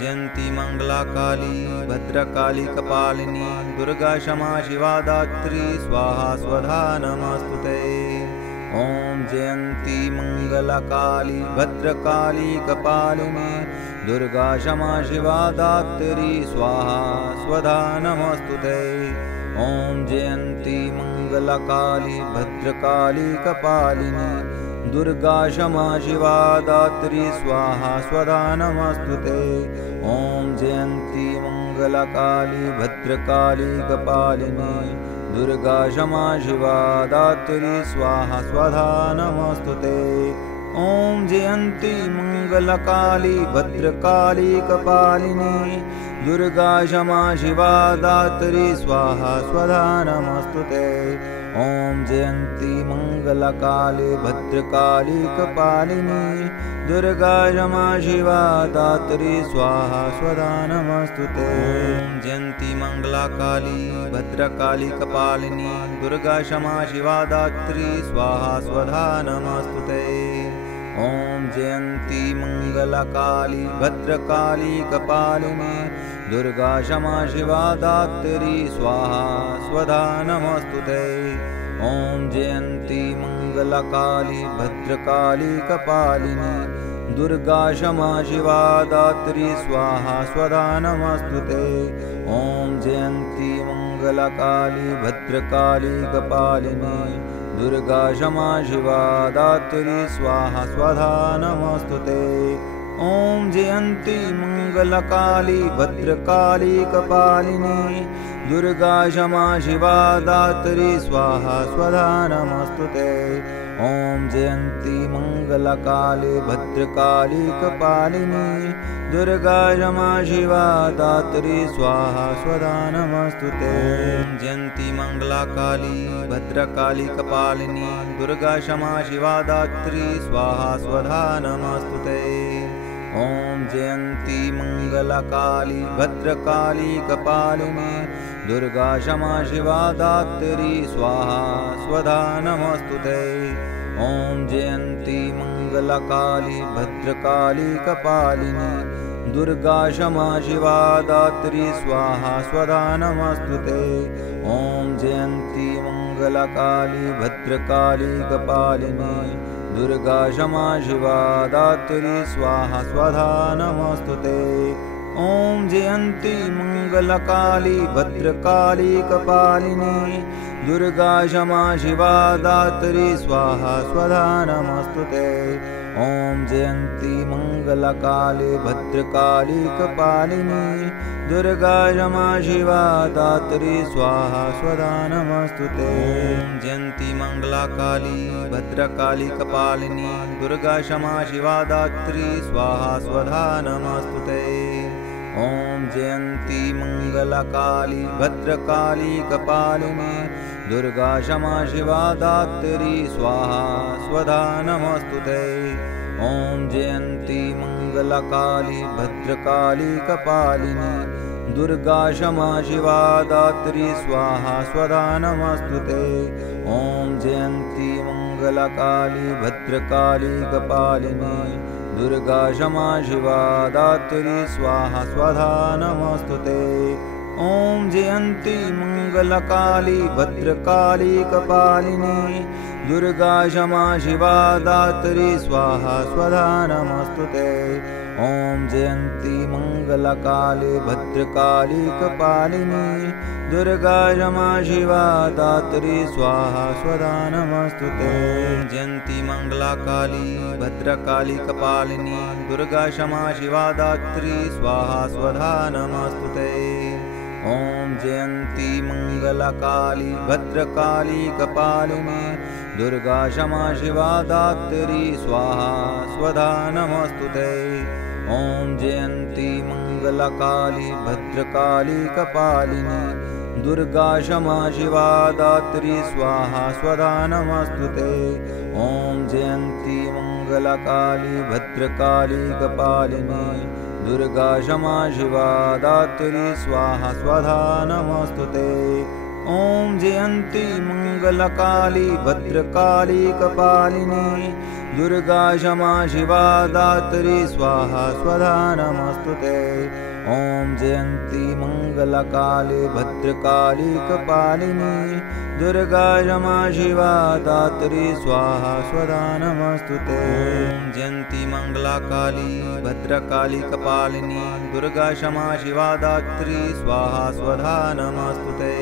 जयन्ती मङ्गलाकाली भद्रकाली कपालिनी दुर्गा क्षमा शिवा दात्री स्वाहा स्वधा नमस्तुते। ॐ जयन्ती मङ्गलाकाली भद्रकाली कपालिनी दुर्गा क्षमा शिवा दात्री स्वाहा स्वधा नमस्तुते। ॐ जयन्ती मङ्गलाकाली भद्रकाली कपालिनी दुर्गा क्षमा शिवा दात्री स्वाहा स्वधा नमस्तुते। ॐ जयन्ती मङ्गलाकाली भद्रकाली कपालिनी दुर्गा क्षमा शिवा दात्री स्वाहा स्वधा नमस्तुते। ॐ जयन्ती मङ्गलाकाली भद्रकाली कपालिनी दुर्गा क्षमा शिवा दात्री स्वाहा स्वधा नमस्तुते। ॐ जयन्ती मङ्गलाकाली भद्रकाली कपालिनी दुर्गा क्षमा शिवा दात्री स्वाहा स्वधा नमस्तुते। ॐ जयन्ती मङ्गलाकाली भद्रकाली कपालिनी दुर्गा क्षमा शिवा दात्री स्वाहा स्वधा नमस्तुते। ॐ जयन्ती मङ्गलाकाली भद्रकाली कपालिनी दुर्गा क्षमा शिवा दात्री स्वाहा स्वधा नमस्तुते। ॐ जयन्ती मङ्गलाकाली भद्रकाली कपालिनी दुर्गा क्षमा शिवा दात्री स्वाहा स्वधा नमस्तुते। ॐ जयन्ती मङ्गलाकाली भद्रकाली कपालिनी दुर्गा क्षमा शिवा दात्री स्वाहा स्वधा नमस्तुते। ॐ जयन्ती मङ्गलाकाली भद्रकाली कपालिनी दुर्गा क्षमा शिवा दात्री स्वाहा स्वधा नमस्तुते। ॐ जयन्ती मङ्गलाकाली भद्रकाली कपालिनी दुर्गा क्षमा शिवा दात्री स्वाहा स्वधा नमस्तुते। ॐ जयन्ती मङ्गलाकाली भद्रकाली कपालिनी दुर्गा क्षमा शिवा दात्री स्वाहा स्वधा नमस्तुते। ॐ जयन्ती मङ्गलाकाली भद्रकाली कपालिनी दुर्गा क्षमा शिवा दात्री स्वाहा स्वधा नमस्तुते। ॐ जयन्ती मङ्गलाकाली भद्रकाली कपालिनी दुर्गा क्षमा शिवा दात्री स्वाहा स्वधा नमस्तुते। ॐ जयन्ती मङ्गलाकाली भद्रकाली कपालिनी दुर्गा क्षमा शिवा दात्री स्वाहा स्वधा नमस्तुते। ॐ जयन्ती मङ्गलाकाली भद्रकाली कपालिनी दुर्गा क्षमा शिवा दात्री स्वाहा स्वधा नमस्तुते। ॐ जयन्ती मङ्गलाकाली भद्रकाली कपालिनी दुर्गा क्षमा शिवा दात्री स्वाहा स्वधा नमस्तुते। ॐ जयन्ती मङ्गलाकाली भद्रकाली कपालिनी दुर्गा क्षमा शिवा दात्री स्वाहा स्वधा नमस्तुते। ॐ जयन्ती मङ्गलाकाली भद्रकाली कपालिनी दुर्गा क्षमा शिवा दात्री स्वाहा स्वधा नमस्तुते। ॐ जयन्ती मङ्गलाकाली भद्रकाली कपालिनी दुर्गा क्षमा शिवा दात्री स्वाहा स्वधा नमस्तुते। ॐ जयन्ती मङ्गलाकाली भद्रकाली कपालिनी दुर्गा क्षमा शिवा दात्री स्वाहा स्वधा नमस्तुते। ॐ जयन्ती मङ्गलाकाली भद्रकाली कपालिनी दुर्गा क्षमा शिवा दात्री स्वाहा स्वधा नमस्तुते। ॐ जयन्ती मङ्गलाकाली भद्रकाली कपालिनी दुर्गा क्षमा शिवा दात्री स्वाहा स्वधा नमस्तुते। जयन्ती मङ्गलाकाली भद्रकाली कपालिनी दुर्गा क्षमा शिवा दात्री स्वाहा स्वधा नमस्तुते। ॐ जयन्ती मङ्गलाकाली भद्रकाली कपालिनी दुर्गा क्षमा शिवा दात्री स्वाहा स्वधा नमस्तुते। ॐ जयन्ती मङ्गलाकाली भद्रकाली कपालिनी दुर्गा क्षमा शिवा दात्री स्वाहा स्वधा नमस्तुते। ॐ जयन्ती मङ्गलाकाली भद्रकाली कपालिनी दुर्गा क्षमा शिवा दात्री स्वाहा स्वधा नमस्तुते। ॐ जयन्ती मङ्गलाकाली भद्रकाली कपालिनी दुर्गा क्षमा शिवा दात्री स्वाहा स्वधा नमस्तुते। ॐ जयन्ती मङ्गलकाले भद्रकाली कपालिनी दुर्गा क्षमा शिवा दात्री स्वाहा स्वधा नमस्तुते। ॐ जयन्ती मङ्गलकाली भद्रकाली कपालिनी दुर्गा क्षमा शिवा दात्री स्वाहा स्वधा नमस्तुते।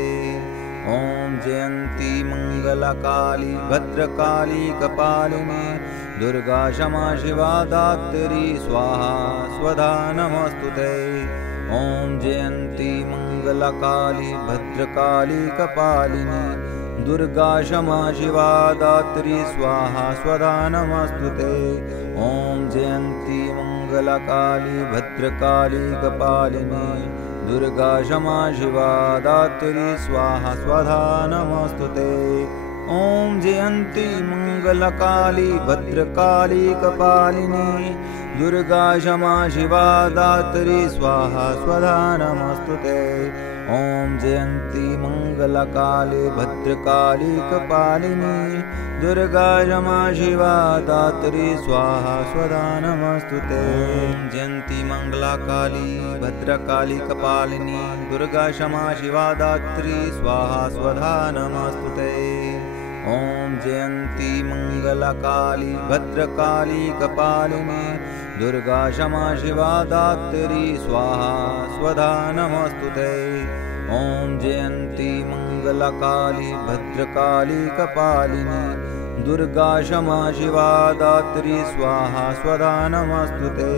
ॐ जयन्ती मङ्गलकाली भद्रकाली कपालिनी दुर्गा क्षमा शिवा दात्री स्वाहा स्वधा नमस्तुते। ॐ जयन्ती मङ्गलकाली भद्रकाली कपालिनी दुर्गा क्षमा शिवा दात्री स्वाहा स्वधा नमस्तुते। ॐ जयन्ती मङ्गलकाली भद्रकाली कपालिनी दुर्गा क्षमा शिवा दात्री स्वाहा स्वधा नमस्तुते। ॐ जयन्ती मङ्गलकाली भद्रकाली कपालिनी दुर्गा क्षमा शिवा दात्री स्वाहा स्वधा नमस्तुते। ॐ जयन्ती मङ्गलकाली भद्रकाली कपालिनी दुर्गा क्षमा शिवा दात्री स्वाहा स्वधा नमस्तुते। ॐ जयन्ती मङ्गलकाली भद्रकाली कपालिनी दुर्गा क्षमा शिवा दात्री स्वाहा स्वधा नमस्तुते। ॐ जयन्ती मङ्गलकाली भद्रकाली कपालिनी दुर्गा क्षमा शिवा दात्री स्वाहा स्वधा नमस्तुते। ॐ जयन्ती मङ्गलकाली भद्रकाली कपालिनी दुर्गा क्षमा शिवा दात्री स्वाहा स्वधा नमस्तुते।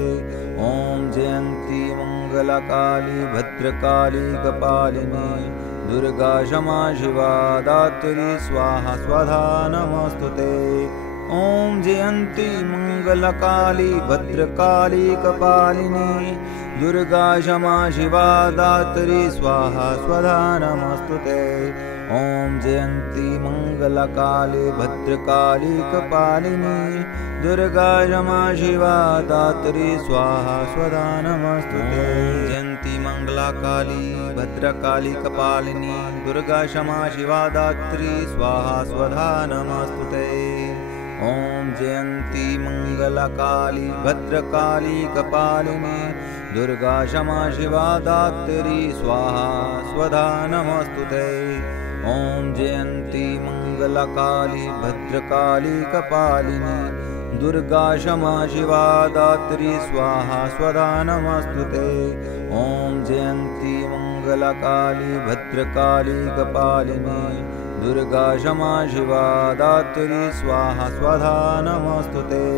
ॐ जयन्ती मङ्गलकाली भद्रकाली कपालिनी दुर्गा क्षमा शिवा दात्री स्वाहा स्वधा नमस्तुते। ॐ जयन्ती मङ्गलकाली भद्रकाली कपालिनी दुर्गा क्षमा शिवा दात्री स्वाहा स्वधा नमस्तुते। ॐ जयन्ती मङ्गलकाली भद्रकाली कपालिनी दुर्गा क्षमा शिवा दात्री स्वाहा स्वधा नमस्तुते। जयन्ती मङ्गलकाली भद्रकाली कपालिनी दुर्गा क्षमा शिवा दात्री स्वाहा स्वधा नमस्तुते। ॐ जयन्ती मङ्गलकाली भद्रकाली कपालिनी दुर्गा क्षमा शिवा दात्री स्वाहा स्वधा नमस्तुते। ॐ जयन्ती मङ्गलकाली भद्रकाली कपालिनी दुर्गा क्षमा शिवा दात्री स्वाहा स्वधा नमस्तुते। ॐ जयन्ती मङ्गलकाली भद्रकाली कपालिनी दुर्गा क्षमा शिवा दात्री स्वाहा स्वधा नमस्तुते।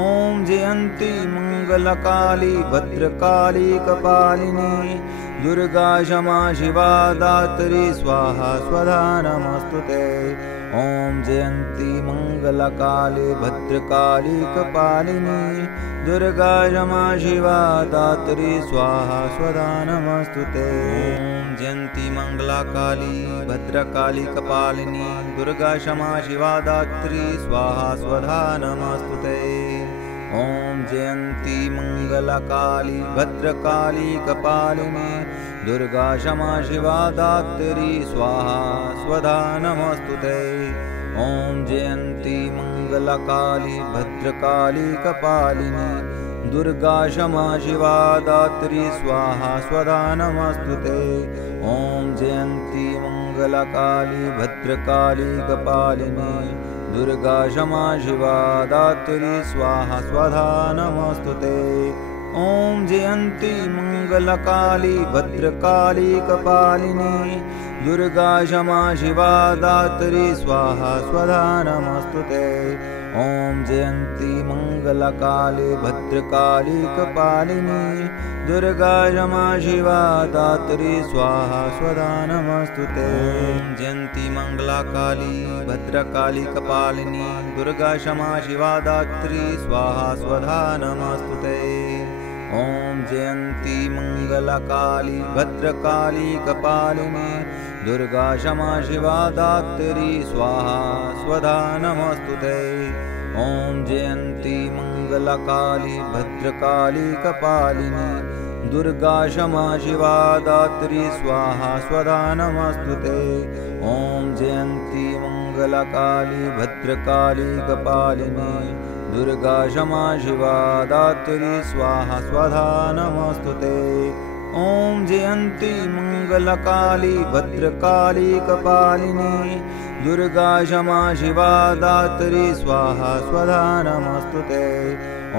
ॐ जयन्ती मङ्गलकाली भद्रकाली कपालिनी दुर्गा क्षमा शिवा दात्री स्वाहा स्वधा नमस्तुते। ॐ जयन्ती मङ्गलकाली भद्रकाली कपालिनी दुर्गा क्षमा शिवा दात्री स्वाहा स्वधा नमस्तुते। ॐ जयन्ती मङ्गलकाली भद्रकाली कपालिनी दुर्गा क्षमा शिवा दात्री स्वाहा स्वधा नमस्तुते। ॐ जयन्ती मङ्गलकाली भद्रकाली कपालिनी दुर्गा क्षमा शिवा दात्री स्वाहा स्वधा नमस्तुते। ॐ जयन्ती मङ्गलकाली भद्रकाली कपालिनी दुर्गा क्षमा शिवा दात्री स्वाहा स्वधा नमस्तुते। ॐ जयन्ती मङ्गलकाली भद्रकाली कपालिनी दुर्गा क्षमा शिवा दात्री स्वाहा स्वधा नमस्तुते। ॐ जयन्ती मङ्गलकाली भद्रकाली कपालिनी दुर्गा क्षमा शिवा दात्री स्वाहा स्वधा नमस्तुते। ॐ जयन्ती मङ्गलकाली भद्रकाली कपालिनी दुर्गा क्षमा शिवा दात्री स्वाहा स्वधा नमस्तुते। ॐ जयन्ती मङ्गलकाली भद्रकाली कपालिनी दुर्गा क्षमा शिवा दात्री स्वाहा स्वधा नमस्तुते। ॐ जयन्ती मङ्गलकाली भद्रकाली कपालिनी दुर्गा क्षमा शिवा दात्री स्वाहा स्वधा नमस्तुते। ॐ जयन्ती मङ्गलकाली भद्रकाली कपालिनी दुर्गा क्षमा शिवा दात्री स्वाहा स्वधा नमस्तुते। ॐ जयन्ती मङ्गलकाली भद्रकाली कपालिनी दुर्गा क्षमा शिवा दात्री स्वाहा स्वधा नमस्तुते। ॐ जयन्ती मङ्गलकाली भद्रकाली कपालिनी दुर्गा क्षमा शिवा दात्री स्वाहा स्वधा नमस्तुते।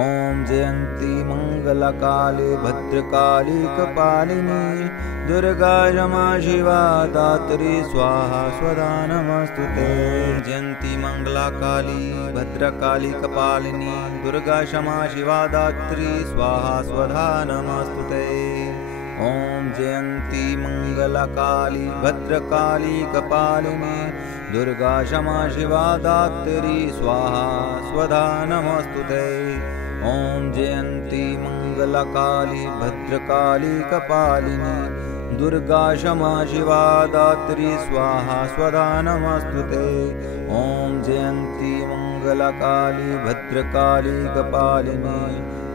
ॐ जयन्ती मङ्गलकाली भद्रकाली कपालिनी दुर्गा क्षमा शिवा दात्री स्वाहा स्वधा नमस्तुते। जयन्ती मङ्गलकाली भद्रकाली कपालिनी दुर्गा क्षमा शिवा दात्री स्वाहा स्वधा नमस्तुते। ॐ जयन्ती मङ्गलकाली भद्रकाली कपालिनी दुर्गा क्षमा शिवा दात्री स्वाहा स्वधा नमस्तुते। ॐ जयन्ती मङ्गलकाली भद्रकाली कपालिनी दुर्गा क्षमा शिवा दात्री स्वाहा स्वधा नमस्तुते। ॐ जयन्ती मङ्गलकाली भद्रकाली कपालिनी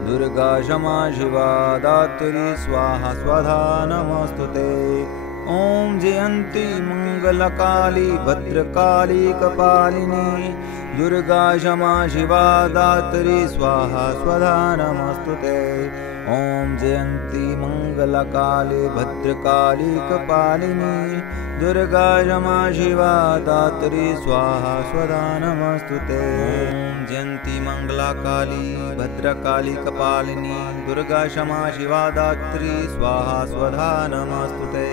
दुर्गा क्षमा शिवा दात्री स्वाहा स्वधा नमस्तुते। ॐ जयन्ती मङ्गलकाली भद्रकाली कपालिनी दुर्गा क्षमा शिवा दात्री स्वाहा स्वधा नमस्तुते। ॐ जयन्ती मङ्गलकाली भद्रकाली कपालिनी दुर्गा क्षमा शिवा दात्री स्वाहा स्वधा नमस्तुते। ॐ जयन्ती मङ्गलकाली भद्रकाली कपालिनी दुर्गा क्षमा शिवा दात्री स्वाहा स्वधा नमस्तुते।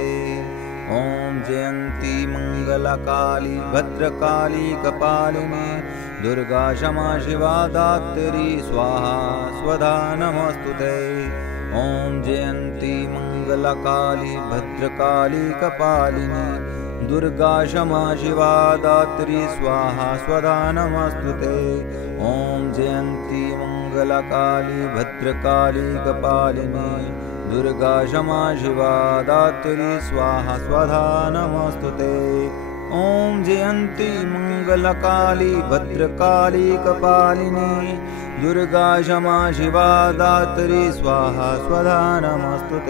ॐ जयन्ती मङ्गलकाली भद्रकाली कपालिनी दुर्गा क्षमा शिवा दात्री स्वाहा स्वधा नमस्तुते। ॐ जयन्ती मङ्गलकाली भद्रकाली कपालिनी दुर्गा क्षमा शिवा दात्री स्वाहा स्वधा नमस्तुते। ॐ जयन्ती मङ्गलकाली भद्रकाली कपालिनी दुर्गा क्षमा शिवा दात्री स्वाहा स्वधा नमस्तुते। ॐ जयन्ती मङ्गलकाली भद्रकाली कपालिनी दुर्गा क्षमा शिवा दात्री स्वाहा स्वधा नमस्तुते।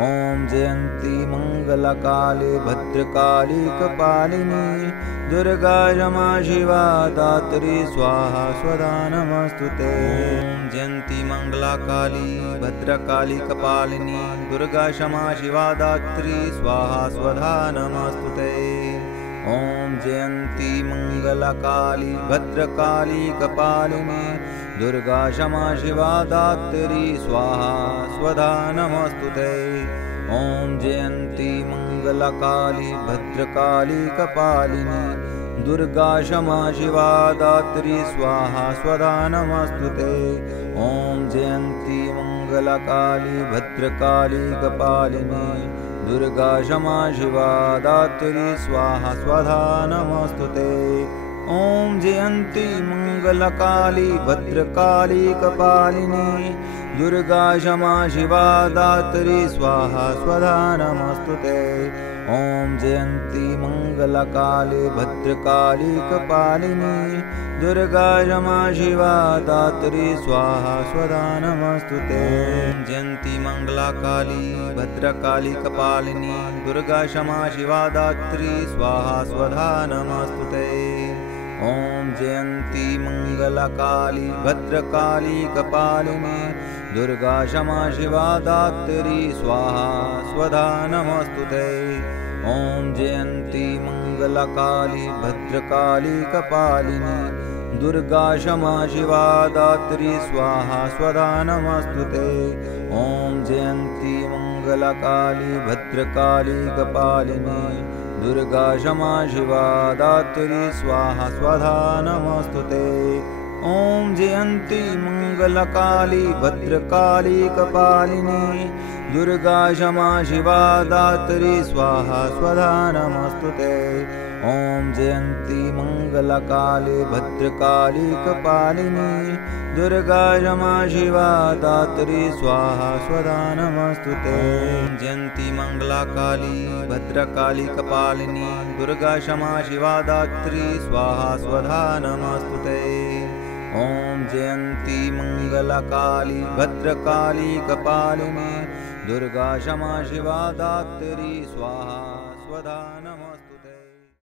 ॐ जयन्ती मङ्गलकाली भद्रकाली कपालिनी दुर्गा क्षमा शिवा दात्री स्वाहा स्वधा नमस्तुते। ॐ जयन्ती मङ्गलकाली भद्रकाली कपालिनी दुर्गा क्षमा शिवा दात्री स्वाहा स्वधा नमस्तुते। ॐ जयन्ती मङ्गलकाली भद्रकाली कपालिनी दुर्गा क्षमा शिवा दात्री स्वाहा स्वधा नमस्तुते। ॐ जयन्ती मङ्गलकाली भद्रकाली कपालिनी दुर्गा क्षमा शिवा दात्री स्वाहा स्वधा नमस्तुते। ॐ जयन्ती मङ्गलकाली भद्रकाली कपालिनी दुर्गा क्षमा शिवा दात्री स्वाहा स्वधा नमस्तुते। ॐ जयन्ती मङ्गलकाली भद्रकाली कपालिनी दुर्गा क्षमा शिवा दात्री स्वाहा स्वधा नमस्तुते। ॐ जयन्ती मङ्गलकाली भद्रकाली कपालिनी दुर्गा क्षमा शिवा दात्री स्वाहा स्वधा नमस्तुते। जयन्ती मङ्गलकाली भद्रकाली कपालिनी दुर्गा क्षमा शिवा दात्री स्वाहा स्वधा नमस्तुते। ॐ जयन्ती मङ्गलकाली भद्रकाली कपालिनी दुर्गा क्षमा शिवा दात्री स्वाहा स्वधा नमस्तुते। ॐ जयन्ती मङ्गलकाली भद्रकाली कपालिनी दुर्गा क्षमा शिवा दात्री स्वाहा स्वधा नमस्तुते। ॐ जयन्ती मङ्गलकाली भद्रकाली कपालिनी दुर्गा क्षमा शिवा दात्री स्वाहा स्वधा नमस्तुते। ॐ जयन्ती मङ्गलकाली भद्रकाली कपालिनी दुर्गा क्षमा शिवा दात्री स्वाहा स्वधा नमस्तुते। ॐ जयन्ती मङ्गलकाली भद्रकाली कपालिनी दुर्गा क्षमा शिवा दात्री स्वाहा स्वधा नमस्तुते। जयन्ती मङ्गलकाली भद्रकाली कपालिनी दुर्गा क्षमा शिवा दात्री स्वाहा स्वधा नमस्तुते। ॐ जयन्ती मङ्गलकाली भद्रकाली कपालिनी दुर्गा क्षमा शिवा दात्री स्वाहा स्वधा नमस्तुते।